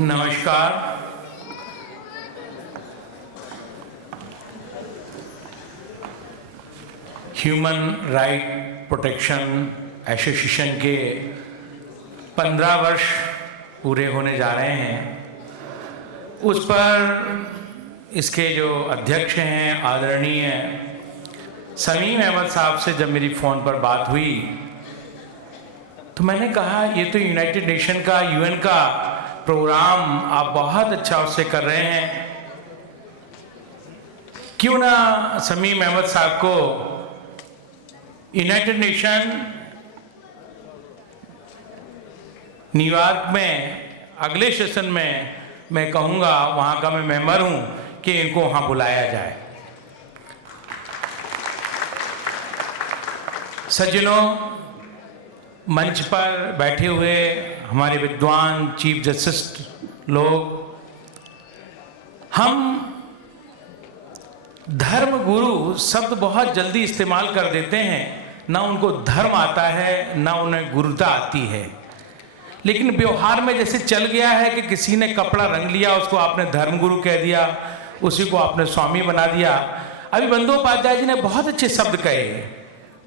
नमस्कार। Human right protection association के 15 वर्ष पूरे होने जा रहे हैं। उस पर इसके जो अध्यक्ष हैं आदरणीय समीम अहमद साहब से जब मेरी फ़ोन पर बात हुई तो मैंने कहा ये तो यूनाइटेड नेशन का यूएन का प्रोग्राम आप बहुत अच्छा उससे कर रहे हैं, क्यों ना समीम अहमद साहब को यूनाइटेड नेशन न्यूयॉर्क में अगले सेशन में मैं कहूँगा, वहाँ का मैं मेंबर हूँ, कि इनको वहाँ बुलाया जाए। सज्जनों, मंच पर बैठे हुए हमारे विद्वान चीफ जस्टिस लोग, हम धर्म गुरु शब्द बहुत जल्दी इस्तेमाल कर देते हैं, ना उनको धर्म आता है ना उन्हें गुरुता आती है। लेकिन व्यवहार में जैसे चल गया है कि किसी ने कपड़ा रंग लिया, उसको आपने धर्मगुरु कह दिया, उसी को आपने स्वामी बना दिया। अभी बंदोपाध्याय जी ने बहुत अच्छे शब्द कहे।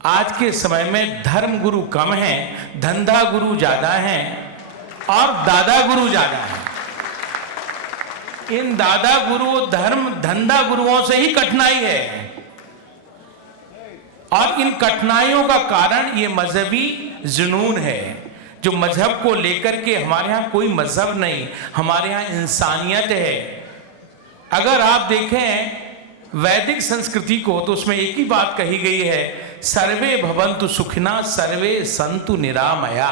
आज के समय में धर्म गुरु कम हैं, धंधा गुरु ज्यादा हैं और दादा गुरु ज्यादा हैं। इन दादा गुरु धर्म धंधा गुरुओं से ही कठिनाई है, और इन कठिनाइयों का कारण ये मजहबी जुनून है, जो मजहब को लेकर के हमारे यहाँ कोई मजहब नहीं, हमारे यहाँ इंसानियत है। अगर आप देखें वैदिक संस्कृति को तो उसमें एक ही बात कही गई है, सर्वे भवन्तु सुखिना सर्वे सन्तु निरामया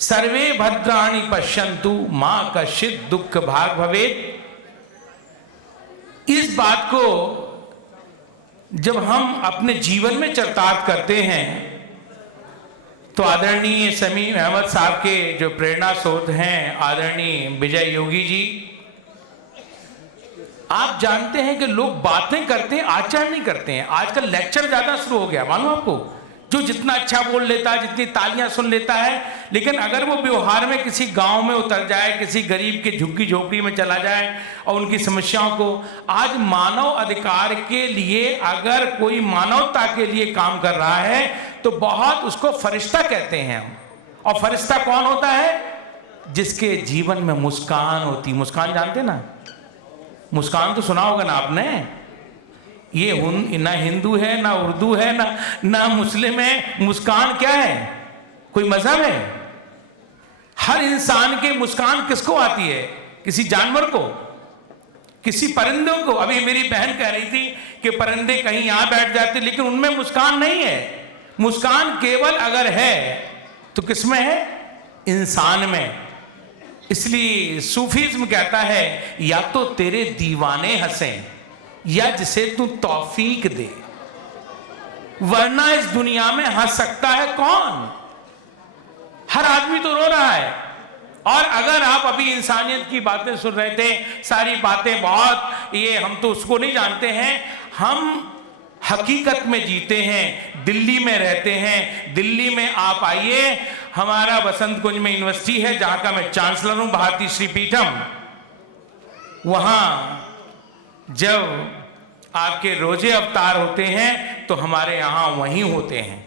सर्वे भद्राणि पश्यन्तु मां कश्चित् दुःख भाग भवेत्। इस बात को जब हम अपने जीवन में चरितार्थ करते हैं तो आदरणीय समीम अहमद साहब के जो प्रेरणा स्रोत हैं आदरणीय विजय योगी जी, आप जानते हैं कि लोग बातें करते हैं, आचरण नहीं करते हैं। आजकल लेक्चर ज्यादा शुरू हो गया, मालूम आपको, जो जितना अच्छा बोल लेता है, जितनी तालियां सुन लेता है, लेकिन अगर वो व्यवहार में किसी गांव में उतर जाए, किसी गरीब के झुग्गी झोपड़ी में चला जाए और उनकी समस्याओं को, आज मानव अधिकार के लिए अगर कोई मानवता के लिए काम कर रहा है तो बहुत उसको फरिश्ता कहते हैं हम। और फरिश्ता कौन होता है? जिसके जीवन में मुस्कान होती। मुस्कान जानते ना, मुस्कान तो सुना होगा ना आपने। ये ना हिंदू है, ना उर्दू है, ना मुस्लिम है। मुस्कान क्या है? कोई मजहब है? हर इंसान के मुस्कान किसको आती है? किसी जानवर को, किसी परिंदों को। अभी मेरी बहन कह रही थी कि परिंदे कहीं यहां बैठ जाते, लेकिन उनमें मुस्कान नहीं है। मुस्कान केवल अगर है तो किसमें है? इंसान में। इसलिए सूफीज्म कहता है या तो तेरे दीवाने हंसें या जिसे तू तौफीक दे, वरना इस दुनिया में हंस सकता है कौन? हर आदमी तो रो रहा है। और अगर आप अभी इंसानियत की बातें सुन रहे थे, सारी बातें बहुत, ये हम तो उसको नहीं जानते हैं। हम हकीकत में जीते हैं, दिल्ली में रहते हैं। दिल्ली में आप आइए, हमारा बसंत कुंज में यूनिवर्सिटी है जहां का मैं चांसलर हूं, भारती श्री पीठम। वहां जब आपके रोजे अवतार होते हैं तो हमारे यहां वहीं होते हैं।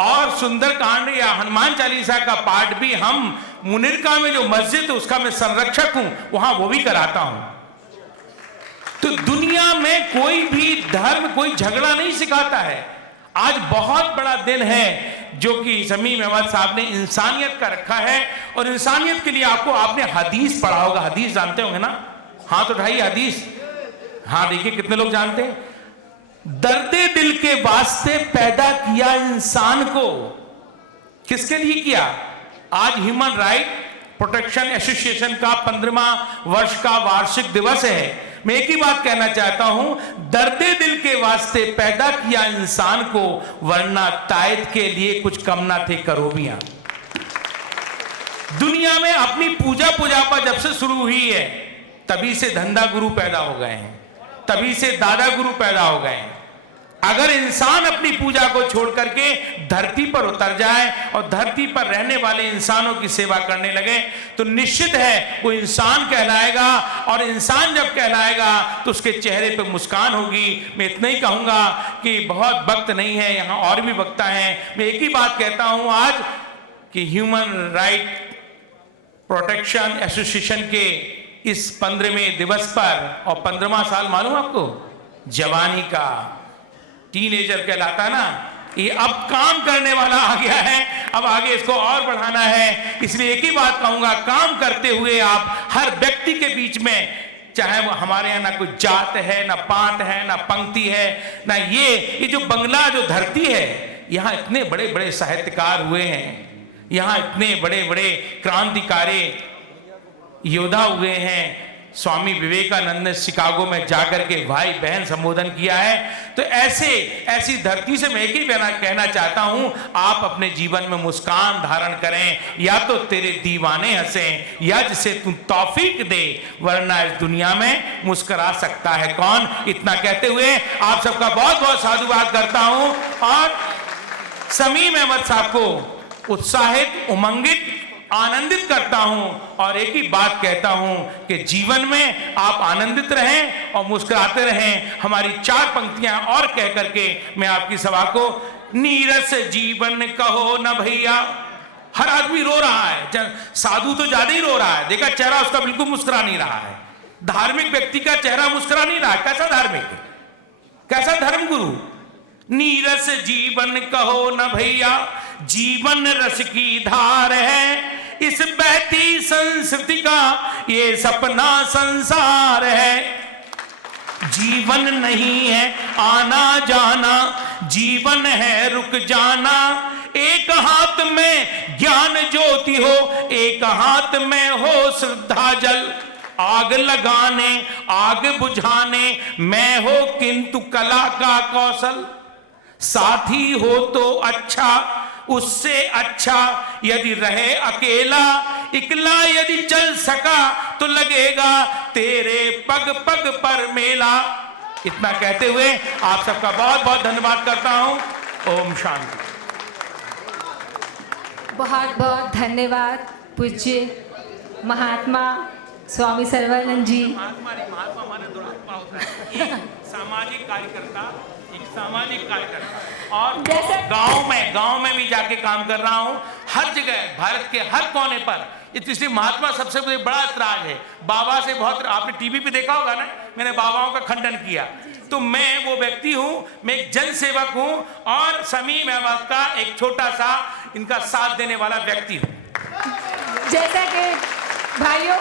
और सुंदरकांड या हनुमान चालीसा का पाठ भी हम मुनिरका में जो मस्जिद है उसका मैं संरक्षक हूं, वहां वो भी कराता हूं। तो दुनिया में कोई भी धर्म कोई झगड़ा नहीं सिखाता है। आज बहुत बड़ा दिन है जो कि समीम अहमद साहब ने इंसानियत का रखा है। और इंसानियत के लिए आपने हदीस पढ़ा होगा। हदीस जानते होंगे ना? हाथ उठाइए, हदीस। हाँ, देखिए कितने लोग जानते हैं। दर्दे दिल के वास्ते पैदा किया इंसान को। किसके लिए किया? आज ह्यूमन राइट प्रोटेक्शन एसोसिएशन का 15वां वर्ष का वार्षिक दिवस है। मैं एक ही बात कहना चाहता हूं, दर्दे दिल के वास्ते पैदा किया इंसान को, वरना तायत के लिए कुछ कम ना थे करोबियां। दुनिया में अपनी पूजा पुजापा जब से शुरू हुई है तभी से धंधा गुरु पैदा हो गए हैं, तभी से दादा गुरु पैदा हो गए हैं। अगर इंसान अपनी पूजा को छोड़ करके धरती पर उतर जाए और धरती पर रहने वाले इंसानों की सेवा करने लगे तो निश्चित है वो इंसान कहलाएगा, और इंसान जब कहलाएगा तो उसके चेहरे पे मुस्कान होगी। मैं इतना ही कहूंगा कि बहुत वक्त नहीं है, यहाँ और भी वक्ता हैं। मैं एक ही बात कहता हूं आज कि ह्यूमन राइट प्रोटेक्शन एसोसिएशन के इस 15वें दिवस पर, और 15वां साल मालूम आपको, जवानी का, टीनेजर कहलाता ना, ये अब काम करने वाला आ गया है, अब आगे इसको और बढ़ाना है। इसलिए एक ही बात कहूंगा, काम करते हुए आप हर व्यक्ति के बीच में, चाहे वो हमारे यहाँ ना कोई जात है, ना पात है, ना पंक्ति है, ना ये जो बंगला जो धरती है, यहाँ इतने बड़े बड़े साहित्यकार हुए हैं, यहाँ इतने बड़े बड़े क्रांतिकारी योद्धा हुए हैं। स्वामी विवेकानंद ने शिकागो में जाकर के भाई बहन संबोधन किया है। तो ऐसी धरती से मैं एक ही कहना चाहता हूं, आप अपने जीवन में मुस्कान धारण करें, या तो तेरे दीवाने हंसें या जिसे तू तौफीक दे, वरना इस दुनिया में मुस्कुरा सकता है कौन। इतना कहते हुए आप सबका बहुत बहुत साधुवाद करता हूं और समीम अहमद साहब को उत्साहित, उमंगित, आनंदित करता हूं और एक ही बात कहता हूं कि जीवन में आप आनंदित रहें और मुस्कुराते रहें। हमारी 4 पंक्तियां और कह करके मैं आपकी सभा को, नीरस जीवन कहो न भैया। हर आदमी रो रहा है, साधु तो ज्यादा ही रो रहा है, देखा चेहरा उसका बिल्कुल मुस्कुरा नहीं रहा है। धार्मिक व्यक्ति का चेहरा मुस्कुरा नहीं रहा है, कैसा धार्मिक, कैसा धर्मगुरु। नीरस जीवन कहो न भैया, जीवन रस की धार है, इस बहती संस्कृति का ये सपना संसार है। जीवन नहीं है आना जाना, जीवन है रुक जाना, एक हाथ में ज्ञान ज्योति हो, एक हाथ में हो श्रद्धा जल। आग लगाने आग बुझाने मैं हो किंतु कला का कौशल, साथी हो तो अच्छा उससे अच्छा, यदि रहे अकेला इकला यदि चल सका तो लगेगा तेरे पग पग पर मेला। इतना कहते हुए आप सबका बहुत बहुत धन्यवाद करता हूं। ओम शांति। बहुत बहुत धन्यवाद पूज्य महात्मा स्वामी सर्वानंद जी। महात्मा माने दुरात्मा होता है, एक सामाजिक कार्यकर्ता, एक सामाजिक कार्यकर्ता, और गांव में भी जाके काम कर रहा हूं, हर जगह भारत के हर कोने पर। इसलिए महात्मा सबसे बड़ा इतराज है, बाबा से बहुत, आपने टीवी पे देखा होगा ना, मैंने बाबाओं का खंडन किया। तो मैं वो व्यक्ति हूं, मैं एक जन सेवक हूं और समीम अहमद का एक छोटा सा इनका साथ देने वाला व्यक्ति हूं। जैसा कि भाइयों